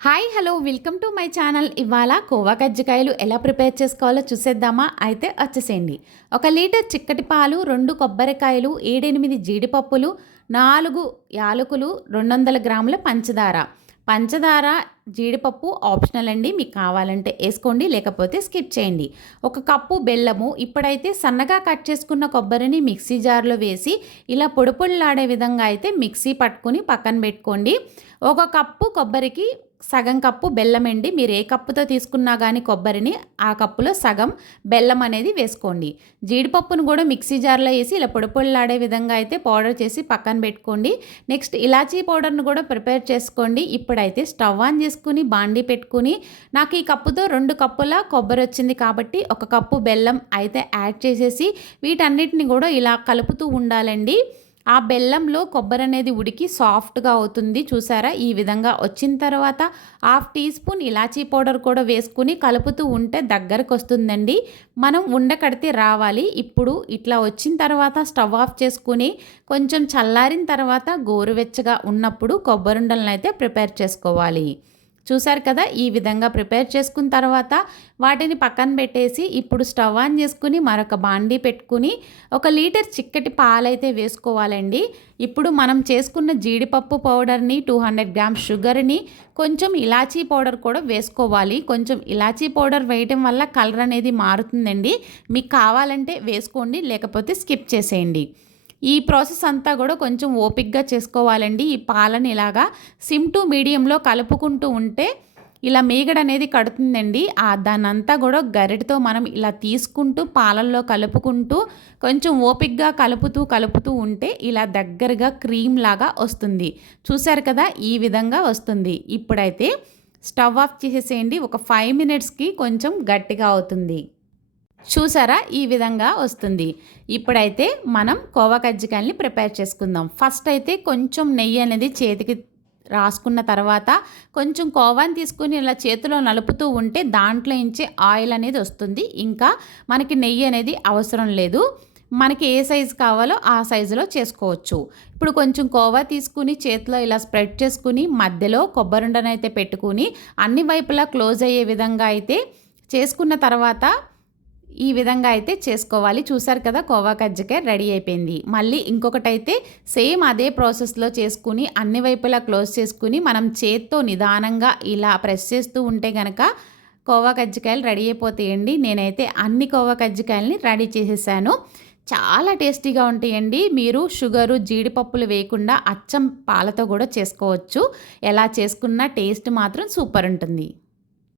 Hi hello welcome to my channel ఇవాళ కోవా కజ్జికాయలు ఎలా ప్రిపేర్ చేసుకోవాలో చూసేద్దామా? అయితే వచ్చేసేయండి. ఒక లీటర్ చిక్కటి పాలు రెండు కొబ్బరికాయలు ఏడెనిమిది జీడిపప్పులు నాలుగు యాలకులు రెండు వందల గ్రాముల పంచదార. పంచదార జీడిపప్పు ఆప్షనల్ అండి. మీకు కావాలంటే వేసుకోండి లేకపోతే స్కిప్ చేయండి. ఒక కప్పు బెల్లము ఇప్పుడైతే సన్నగా కట్ చేసుకున్న కొబ్బరిని మిక్సీ జార్లో వేసి ఇలా పొడి పొడిలాడే విధంగా అయితే మిక్సీ పట్టుకుని పక్కన పెట్టుకోండి. ఒక కప్పు కొబ్బరికి సగం కప్పు బెల్లం అండి మీరు ఏ కప్పుతో తీసుకున్నా కానీ కొబ్బరిని ఆ కప్పులో సగం బెల్లం అనేది వేసుకోండి. జీడిపప్పును కూడా మిక్సీ జార్లో వేసి ఇలా పొడి పొడిలాడే విధంగా అయితే పౌడర్ చేసి పక్కన పెట్టుకోండి. నెక్స్ట్ ఇలాచీ పౌడర్ను కూడా ప్రిపేర్ చేసుకోండి. ఇప్పుడైతే స్టవ్ ఆన్ చేసుకుని బాండీ పెట్టుకుని నాకు ఈ కప్పుతో రెండు కప్పుల కొబ్బరి వచ్చింది కాబట్టి ఒక కప్పు బెల్లం అయితే యాడ్ చేసేసి వీటన్నిటిని కూడా ఇలా కలుపుతూ ఉండాలండి. ఆ బెల్లంలో కొబ్బరి అనేది ఉడికి సాఫ్ట్గా అవుతుంది. చూసారా? ఈ విధంగా వచ్చిన తర్వాత half teaspoon elaichi powder కూడా వేసుకుని కలుపుతూ ఉంటే దగ్గరకు వస్తుందండి మనం ఉండకడితే రావాలి. ఇప్పుడు ఇట్లా వచ్చిన తర్వాత స్టవ్ ఆఫ్ చేసుకుని కొంచెం చల్లారిన తర్వాత గోరువెచ్చగా ఉన్నప్పుడు కొబ్బరుండలను అయితే ప్రిపేర్ చేసుకోవాలి. చూసారు కదా ఈ విధంగా ప్రిపేర్ చేసుకున్న తర్వాత వాటిని పక్కన పెట్టేసి ఇప్పుడు స్టవ్ ఆన్ చేసుకుని మరొక బాండీ పెట్టుకుని ఒక లీటర్ చిక్కటి పాలైతే వేసుకోవాలండి. ఇప్పుడు మనం చేసుకున్న జీడిపప్పు పౌడర్ని టూ హండ్రెడ్ గ్రామ్ షుగర్ని కొంచెం ఇలాచీ పౌడర్ కూడా వేసుకోవాలి. కొంచెం ఇలాచీ పౌడర్ వేయటం వల్ల కలర్ అనేది మారుతుందండి. మీకు కావాలంటే వేసుకోండి లేకపోతే స్కిప్ చేసేయండి. ఈ ప్రాసెస్ అంతా కూడా కొంచెం ఓపిక్గా చేసుకోవాలండి. ఈ పాలని ఇలాగా సిమ్ టు మీడియంలో కలుపుకుంటూ ఉంటే ఇలా మీగడ అనేది కడుతుందండి. ఆ దాన్నంతా కూడా గరిటతో మనం ఇలా తీసుకుంటూ పాలల్లో కలుపుకుంటూ కొంచెం ఓపిక్గా కలుపుతూ కలుపుతూ ఉంటే ఇలా దగ్గరగా క్రీమ్ లాగా వస్తుంది. చూసారు కదా ఈ విధంగా వస్తుంది. ఇప్పుడైతే స్టవ్ ఆఫ్ చేసేసేయండి. ఒక ఫైవ్ మినిట్స్కి కొంచెం గట్టిగా అవుతుంది. చూసారా? ఈ విధంగా వస్తుంది. ఇప్పుడైతే మనం కోవా కజ్జికాయల్ని ప్రిపేర్ చేసుకుందాం. ఫస్ట్ అయితే కొంచెం నెయ్యి అనేది చేతికి రాసుకున్న తర్వాత కొంచెం కోవాని తీసుకుని ఇలా చేతిలో నలుపుతూ ఉంటే దాంట్లో నుంచి ఆయిల్ అనేది వస్తుంది. ఇంకా మనకి నెయ్యి అనేది అవసరం లేదు. మనకి ఏ సైజు కావాలో ఆ సైజులో చేసుకోవచ్చు. ఇప్పుడు కొంచెం కోవా తీసుకుని చేతిలో ఇలా స్ప్రెడ్ చేసుకుని మధ్యలో కొబ్బరుండనైతే పెట్టుకుని అన్ని వైపులా క్లోజ్ అయ్యే విధంగా అయితే చేసుకున్న తర్వాత ఈ విధంగా అయితే చేసుకోవాలి. చూసారు కదా కోవా కజ్జికాయ రెడీ అయిపోయింది. మళ్ళీ ఇంకొకటి అయితే సేమ్ అదే ప్రాసెస్లో చేసుకుని అన్ని వైపులా క్లోజ్ చేసుకుని మనం చేత్తో నిదానంగా ఇలా ప్రెస్ చేస్తూ ఉంటే కనుక కోవా కజ్జికాయలు రెడీ అయిపోతాయండి నేనైతే అన్ని కోవా కజ్జికాయలని రెడీ చేసేసాను. చాలా టేస్టీగా ఉంటాయండి. మీరు షుగరు జీడిపప్పులు వేయకుండా అచ్చం పాలతో కూడా చేసుకోవచ్చు. ఎలా చేసుకున్నా టేస్ట్ మాత్రం సూపర్ ఉంటుంది.